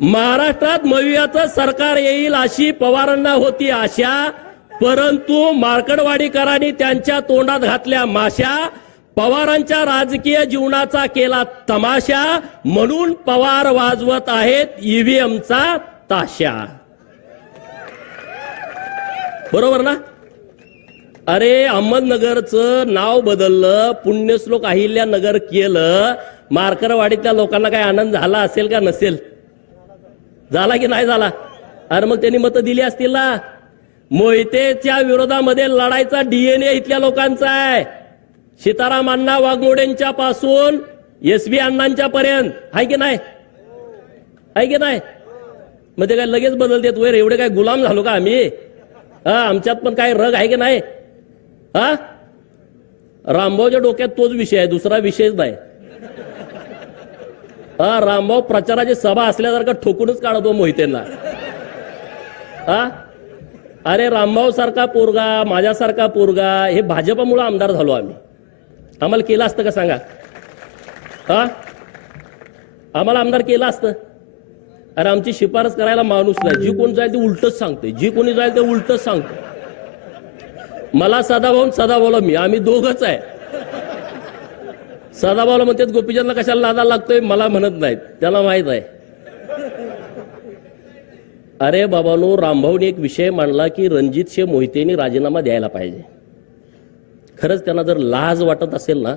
महाराष्ट्रात मवियाचं सरकार येईल अशी पवारांना होती आशा, परंतु मार्कडवाडीकरांनी त्यांच्या तोंडात घातल्या माशा, पवारांच्या राजकीय जीवनाचा केला तमाशा, म्हणून पवार वाजवत आहेत ईव्हीएमचा ताशा. बरोबर ना? अरे अहमदनगरचं नाव बदललं, पुण्यश्लोक अहिल्यानगर केलं, मार्कडवाडीतल्या लोकांना काय आनंद झाला असेल का नसेल? झाला की नाही झाला? अरे मग त्यांनी मतं दिली असतील ना. मोहितेच्या विरोधामध्ये लढायचा डीएनए इथल्या लोकांचा आहे. सीताराम अण्णा वाघमोडेंच्या पासून एसबी अण्णांच्या पर्यंत आहे की नाही? आहे की नाही? मग ते काय लगेच बदलतेत वर? एवढे काय गुलाम झालो का आम्ही? आमच्यात पण काय रग आहे की नाही? रामभाऊच्या डोक्यात तोच विषय आहे, दुसरा विषयच नाही. रामभाऊ प्रचाराची सभा असल्यासारखा ठोकूनच काढतो मोहितेंना. अरे रामभाऊ सारखा पोरगा, माझ्यासारखा पोरगा, हे भाजपमुळे आमदार झालो आम्ही. आम्हाला केलं असतं का सांगा? आम्हाला आमदार केलं असतं? अरे आमची शिफारस करायला माणूस नाही. जी कोण जाईल ते उलटच सांगते, जी कोणी जाईल ते उलटच सांगते. मला सदाभाऊ मी, आम्ही दोघच आहे. सदाभाऊला म्हणतात गोपीचंदला कशाला नादाला लागतोय, मला म्हणत नाहीत, त्याला माहित आहे. अरे बाबांनो, रामभाऊने एक विषय मांडला की रणजित मोहितेंनी राजीनामा द्यायला पाहिजे. खरंच त्यांना जर लाज वाटत असेल ना,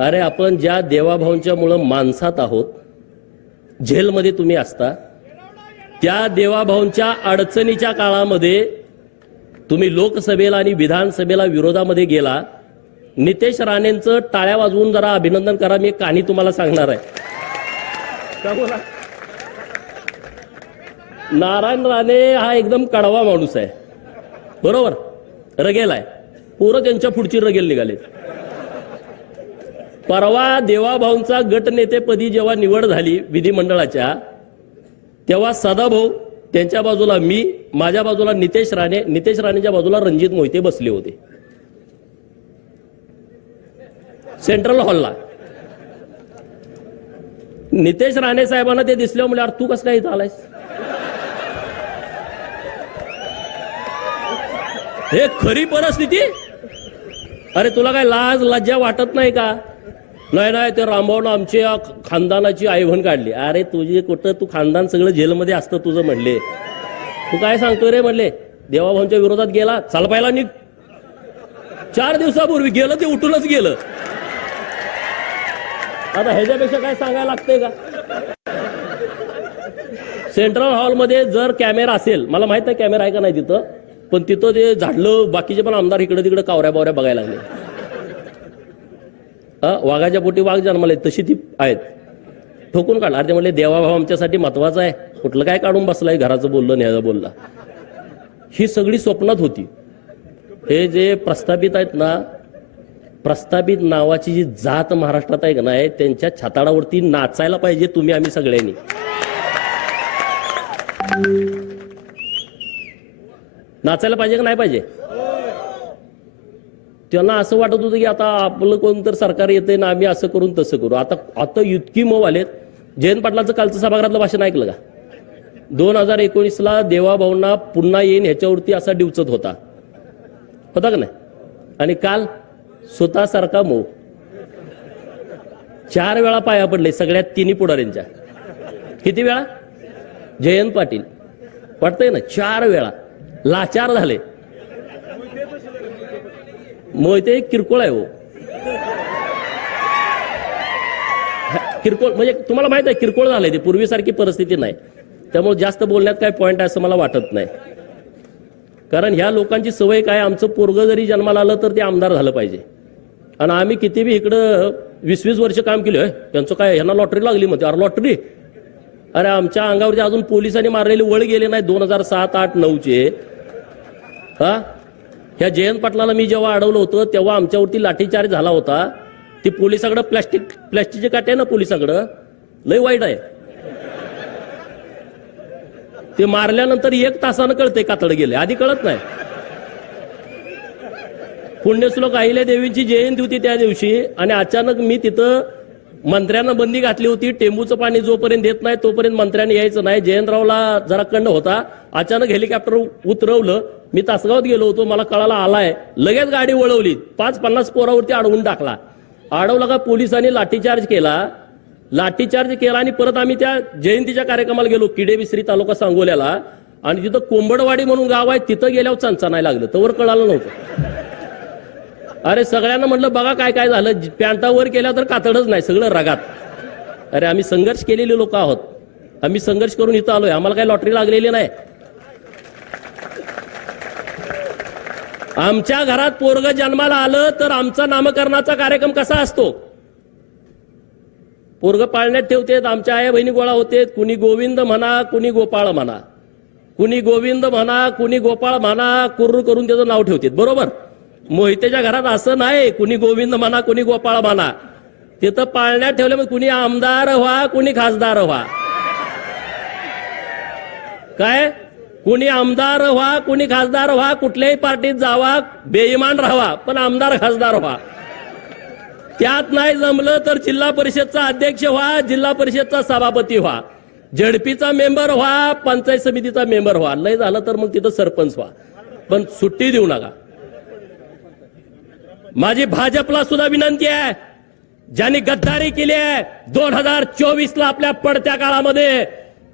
अरे आपण ज्या देवाभाऊंच्या मुळे माणसात आहोत, जेलमध्ये तुम्ही असता, त्या देवाभाऊंच्या अडचणीच्या काळामध्ये तुम्ही लोकसभेला आणि विधानसभेला विरोधामध्ये गेला. नितेश राणेंचं टाळ्या वाजवून जरा अभिनंदन करा. मी एक कहाणी तुम्हाला सांगणार आहे. नारायण राणे हा एकदम कडवा माणूस आहे, बरोबर? रगेल आहे, पोरं त्यांच्या पुढची रगेल निघाले. परवा देवाभाऊंचा गटनेतेपदी जेव्हा निवड झाली विधिमंडळाच्या, तेव्हा सदाभाऊ त्यांच्या बाजूला मी, माझ्या बाजूला नितेश राणे, नितेश राणेच्या बाजूला रणजित मोहिते बसले होते सेंट्रल हॉलला. नितेश राणे साहेबांना ते दिसले, म्हणजे अरे तू कसं काय इथं आलायस? हे खरी परिस्थिती. अरे तुला काय लाज लज्जा वाटत नाही का? नाही ते रामभाऊनं आमच्या खानदानाची आयभन काढली. अरे तुझी कुठं, तू खानदान सगळं जेलमध्ये असतं तुझं म्हणले. तू काय सांगतोय रे म्हणले? देवाभाऊंच्या विरोधात गेला, चाल पाहिला निघ. 4 दिवसापूर्वी गेलं ते उठूनच गेलं. आता ह्याच्यापेक्षा काय सांगायला लागतंय का? सेंट्रल हॉलमध्ये जर कॅमेरा असेल, मला माहित नाही कॅमेरा आहे का नाही तिथं, पण तिथं ते झाडलं, बाकीचे पण आमदार इकडे तिकडे कावऱ्या बावऱ्या बघायला लागले. वाघाच्या पोटी वाघ जन्माले तशी ती आहेत, ठोकून काढला. अरे म्हणले देवाभाऊ आमच्यासाठी महत्वाचा आहे, कुठलं काय काढून बसलाय, घराचं बोललं न्यायचं बोलला. ही सगळी स्वप्नात होती. हे जे प्रस्थापित आहेत ना, प्रस्थापित नावाची जी जात महाराष्ट्रात आहे का नाही, त्यांच्या छाताडावरती नाचायला पाहिजे तुम्ही आम्ही सगळ्यांनी. नाचायला पाहिजे का नाही पाहिजे? त्यांना असं वाटत होतं की आता आपलं कोणतर सरकार येते ना, आम्ही असं करून तसं करू. आता इतकी मऊ आलेत. जयंत पाटलाचं कालचं सभागृहातलं भाषण ऐकलं का? 2019ला देवाभाऊंना पुन्हा येईन ह्याच्यावरती असा डिवचत होता का नाही? आणि काल स्वतःसारखा मऊ 4 वेळा पाया पडले सगळ्यात तिन्ही पुढाऱ्यांच्या. किती वेळा? जयंत पाटील वाटतंय ना, 4 वेळा लाचार झाले. मोहिते किरकोळ आहे हो, किरकोळ म्हणजे तुम्हाला माहित आहे किरकोळ झालंय ते, पूर्वीसारखी परिस्थिती नाही. त्यामुळे जास्त बोलण्यात काय पॉइंट आहे असं मला वाटत नाही. कारण ह्या लोकांची सवय काय, आमचं पोरगं जरी जन्माला आलं तर ते आमदार झालं पाहिजे. आणि आम्ही किती बी इकडं 20-20 वर्ष काम केलं, त्यांचं काय ह्यांना लॉटरी लागली म्हणते. अरे लॉटरी? अरे आमच्या अंगावरती अजून पोलिसांनी मारलेले वळ गेले नाही 2007, 8, 9चे. ह्या जयंत पाटलाला मी जेव्हा अडवलं होतं तेव्हा आमच्यावरती लाठीचार्ज झाला होता. ती पोलिसाकडं प्लॅस्टिकचे काटे आहे ना, पोलिसाकडं लय वाईट आहे. ते मारल्यानंतर 1 तासानं कळते कातड गेले, आधी कळत नाही. पुण्यश्लोक अहिल्या देवींची जयंती होती त्या दिवशी आणि अचानक मी तिथं मंत्र्यांना बंदी घातली होती. टेंबूचं पाणी जोपर्यंत देत नाही तोपर्यंत मंत्र्यांनी यायचं नाही. जयंतरावला जरा कंड होता. अचानक हेलिकॉप्टर उतरवलं. मी तासगावात गेलो होतो. मला कळाला आलाय. लगेच गाडी वळवली. 5-50 पोरावरती अडवून टाकला. अडवला का पोलिसांनी लाठीचार्ज केला. लाठीचार्ज केला आणि परत आम्ही त्या जयंतीच्या कार्यक्रमाला गेलो. किडेबिस्री तालुका सांगोल्याला. आणि तिथं कोंबडवाडी म्हणून गाव आहे. तिथं गेल्यावर चंचानाय लागलं. तवर कळालं नव्हतं. अरे सगळ्यांना म्हटलं बघा काय काय झालं. पॅन्टावर केल्या तर कातडच नाही, सगळं रगात. अरे आम्ही संघर्ष केलेले लोक आहोत. आम्ही संघर्ष करून इथं आलोय. आम्हाला काही लॉटरी लागलेली नाही. आमच्या घरात पोरग जन्माला आलं तर आमचा नामकरणाचा कार्यक्रम कसा असतो. पोरग पाळण्यात ठेवतेत. आमच्या आया बहिणी गोळा होतेत. कुणी गोविंद म्हणा, कुणी गोपाळ म्हणा. कुणी गोविंद म्हणा, कुणी गोपाळ म्हणा. कुर्र करून त्याचं नाव ठेवतेत. बरोबर. मोहितेच्या घरात असं नाही. कुणी गोविंद म्हणा, कुणी गोपाळ म्हणा. तिथं पाळण्यात ठेवल्यामुळे कुणी आमदार व्हा, कुणी खासदार व्हा. काय कुणी आमदार व्हा, कुणी खासदार व्हा. कुठल्याही पार्टीत जावा, बेईमान राहावा, पण आमदार खासदार व्हा. त्यात नाही जमलं तर जिल्हा परिषदचा अध्यक्ष व्हा, जिल्हा परिषदचा सभापती व्हा, झडपीचा मेंबर व्हा, पंचायत समितीचा मेंबर व्हा. लय झालं तर मग तिथं सरपंच व्हा, पण सुट्टी देऊ नका. माझी भाजपला सुद्धा विनंती आहे. ज्यांनी गद्दारी केली आहे 2024ला आपल्या पडत्या काळामध्ये,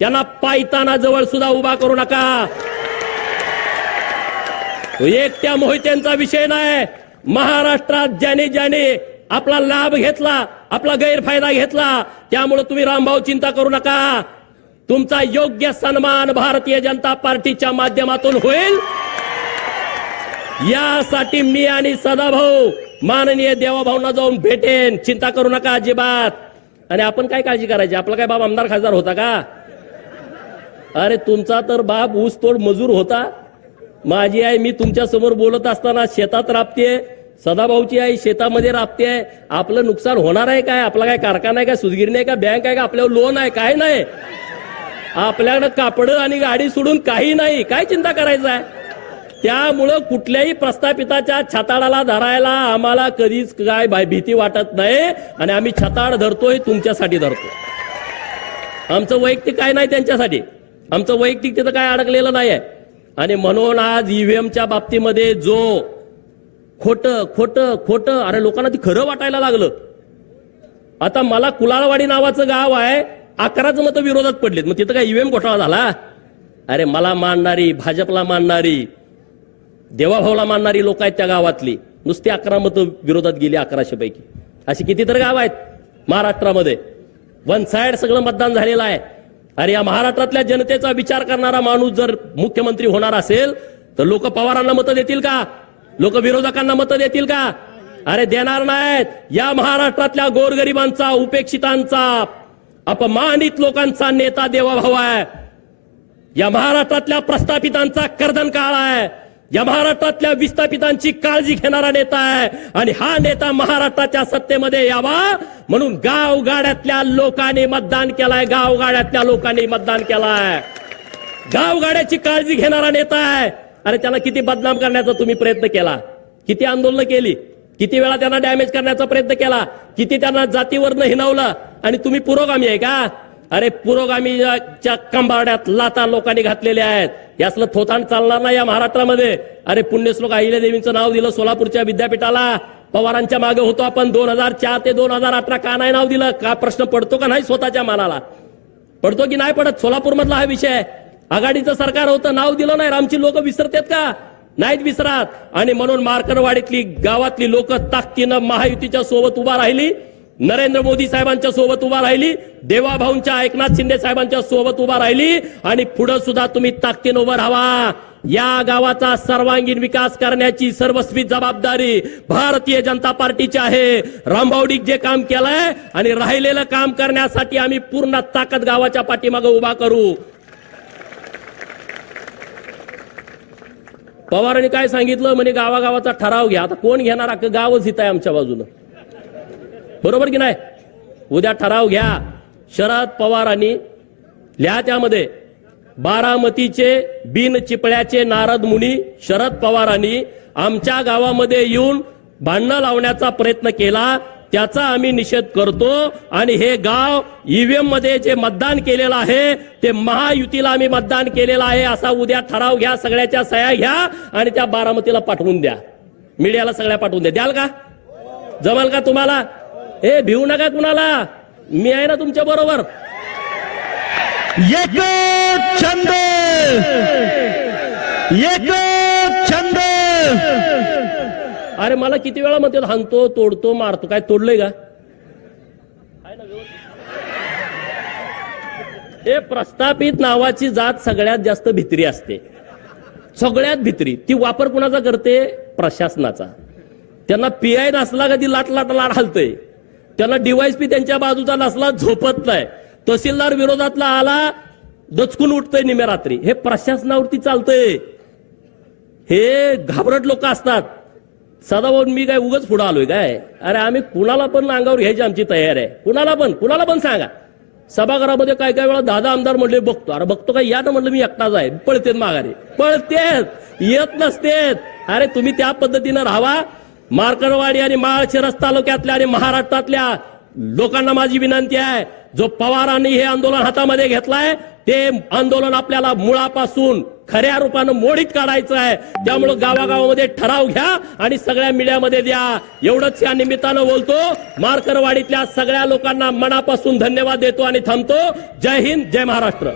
त्यांना पायताना जवळ सुद्धा उभा करू नका. एकट्या मोहित्यांचा विषय नाही. महाराष्ट्रात ज्याने ज्याने आपला लाभ घेतला, आपला गैरफायदा घेतला, त्यामुळे तुम्ही रामभाऊ चिंता करू नका. तुमचा योग्य सन्मान भारतीय जनता पार्टीच्या माध्यमातून होईल. यासाठी मी आणि सदाभाऊ माननीय देवाभाऊंना जाऊन भेटेन. चिंता करू नका अजिबात. आणि आपण काय काळजी करायची. आपला काय बाप आमदार खासदार होता का. अरे तुमचा तर बाप ऊस तोड मजूर होता. माझी आई मी तुमच्या समोर बोलत असताना शेतात राबतेय. सदाभाऊची आई शेतामध्ये राबतेय. आपलं नुकसान होणार आहे काय. आपला काय कारखाना आहे का, सुदगिरणी आहे का, बँक आहे का, आपल्यावर लोन आहे काय नाही. आपल्याकडे कापड आणि गाडी सोडून काही नाही. काय चिंता करायचं आहे. त्यामुळं कुठल्याही प्रस्थापिताच्या छताडाला धरायला आम्हाला कधीच काय भीती वाटत नाही. आणि आम्ही छताड धरतोय तुमच्यासाठी धरतो. आमचं वैयक्तिक काय नाही त्यांच्यासाठी. आमचं वैयक्तिक तिथं काय अडकलेलं नाही आहे. आणि म्हणून आज ईव्हीएमच्या बाबतीमध्ये जो खोटं खोटं खोटं, अरे लोकांना ती खरं वाटायला लागलं. आता मला कुलाळवाडी नावाचं गाव आहे, 11च मतं विरोधात पडलेत. मग तिथं काय ईव्हीएम घोटाळा झाला. अरे मला मानणारी, भाजपला मानणारी, देवाभाऊला मानणारी लोक आहेत त्या गावातली. नुसती 11 मतं विरोधात गेली 1100 पैकी. अशी कितीतरी गाव आहेत महाराष्ट्रामध्ये. वन साइड सगळं मतदान झालेलं आहे. अरे या महाराष्ट्रातल्या जनतेचा विचार करणारा माणूस जर मुख्यमंत्री होणार असेल तर लोक पवारांना मतं देतील का. लोक विरोधकांना मतं देतील का. अरे देणार नाहीत. या महाराष्ट्रातल्या गोरगरिबांचा, उपेक्षितांचा, अपमानित लोकांचा नेता देवाभाऊ आहे. या महाराष्ट्रातल्या प्रस्थापितांचा कर्दन काळ आहे. या महाराष्ट्रातल्या विस्थापितांची काळजी घेणारा नेता आहे. आणि हा नेता महाराष्ट्राच्या सत्तेमध्ये यावा म्हणून गावगाड्यातल्या लोकांनी मतदान केलाय. गावगाड्यातल्या लोकांनी मतदान केलाय. गावगाड्याची काळजी घेणारा नेता आहे. अरे त्यांना किती बदनाम करण्याचा तुम्ही प्रयत्न केला, किती आंदोलन केली, किती वेळा त्यांना डॅमेज करण्याचा प्रयत्न केला, किती त्यांना जातीवरनं हिनवलं. आणि तुम्ही पुरोगामी आहे का. अरे पुरोगामीच्या कंबाड्यात लाता लोकांनी घातलेल्या आहेत. यासलं थोतांड चालणार नाही या महाराष्ट्रामध्ये. अरे पुण्यश्लोक अहिल्या देवींचं नाव दिलं सोलापूरच्या विद्यापीठाला. पवारांच्या मागे होतो आपण 2004 ते 2018. का नाही नाव दिलं. का प्रश्न पडतो का नाही स्वतःच्या मनाला. पडतो की नाही पडत. सोलापूर मधला हा विषय. आघाडीचं सरकार होतं, नाव दिलं नाही. आमची लोक विसरतात का. नाहीत विसरत. आणि म्हणून मार्करवाडीतली गावातली लोक ताकदीनं महायुतीच्या सोबत उभा राहिली. नरेंद्र मोदी साहेबांच्या सोबत उभा राहिली. देवाभाऊंच्या, एकनाथ शिंदे साहेबांच्या सोबत उभा राहिली. आणि पुढे सुद्धा तुम्ही ताकदीनं उभं राहा. या गावाचा सर्वांगीण विकास करण्याची सर्वस्वी जबाबदारी भारतीय जनता पार्टीची आहे. रामभाऊडी जे काम केलंय आणि राहिलेलं काम करण्यासाठी आम्ही पूर्ण ताकद गावाच्या पाठीमागे उभा करू. पवारांनी काय सांगितलं म्हणे गावागावाचा ठराव घ्या. आता कोण घेणार. अख्खं गावच हित आहे आमच्या बाजूनं. बरोबर की नाही. उद्या ठराव घ्या. शरद पवारांनी लिहा त्यामध्ये बारामतीचे बिन चिपळ्याचे नारद मुनी शरद पवारांनी आमच्या गावामध्ये येऊन भांडणं लावण्याचा प्रयत्न केला, त्याचा आम्ही निषेध करतो आणि हे गाव ईव्हीएम मध्ये जे मतदान केलेलं आहे ते महायुतीला आम्ही मतदान केलेलं आहे असा उद्या ठराव घ्या, सगळ्याच्या सह्या घ्या आणि त्या बारामतीला पाठवून द्या, मीडियाला सगळ्या पाठवून द्या. द्याल का? जमल का तुम्हाला? हे भिवू नका कुणाला, मी आहे ना तुमच्या बरोबर. एक छंद, एक छंद. अरे मला किती वेळा म्हणते हाणतो, तोडतो, मारतो. काय तोडलंय का? हे प्रस्थापित नावाची जात सगळ्यात जास्त भित्री असते, सगळ्यात भित्री. ती वापर कुणाचा करते? प्रशासनाचा. त्यांना पीआय नसला का ती लाट हलतय, त्यांना डीवायएसपी त्यांच्या बाजूचा नसला झोपत नाही, तहसीलदार विरोधातला आला दचकून उठतय निम्या रात्री. हे प्रशासनावरती चालतंय. हे घाबरट लोक असतात. सदाभाऊ मी काय उगाच पुढे आलोय काय? अरे आम्ही कुणाला पण अंगावर घ्यायची आमची तयार आहे, कुणाला पण सांगा. सभागृहामध्ये काय काय वेळा दादा आमदार म्हणले बघतो, अरे बघतो काय या ना म्हणलं मी एकटाच आहे, पळतेत माघारी, पळतेत, येत नसतेत. अरे तुम्ही त्या पद्धतीनं राहावा. मार्करवाडी आणि माळशिरस तालुक्यातल्या आणि महाराष्ट्रातल्या लोकांना माझी विनंती आहे, जो पवारांनी हे आंदोलन हातामध्ये घेतलाय ते आंदोलन आपल्याला मुळापासून खऱ्या रूपानं मोडीत काढायचं आहे. त्यामुळं गावागावामध्ये ठराव घ्या आणि सगळ्या मीडियामध्ये द्या. एवढंच या निमित्तानं बोलतो. मार्करवाडीतल्या सगळ्या लोकांना मनापासून धन्यवाद देतो आणि थांबतो. जय हिंद, जय महाराष्ट्र.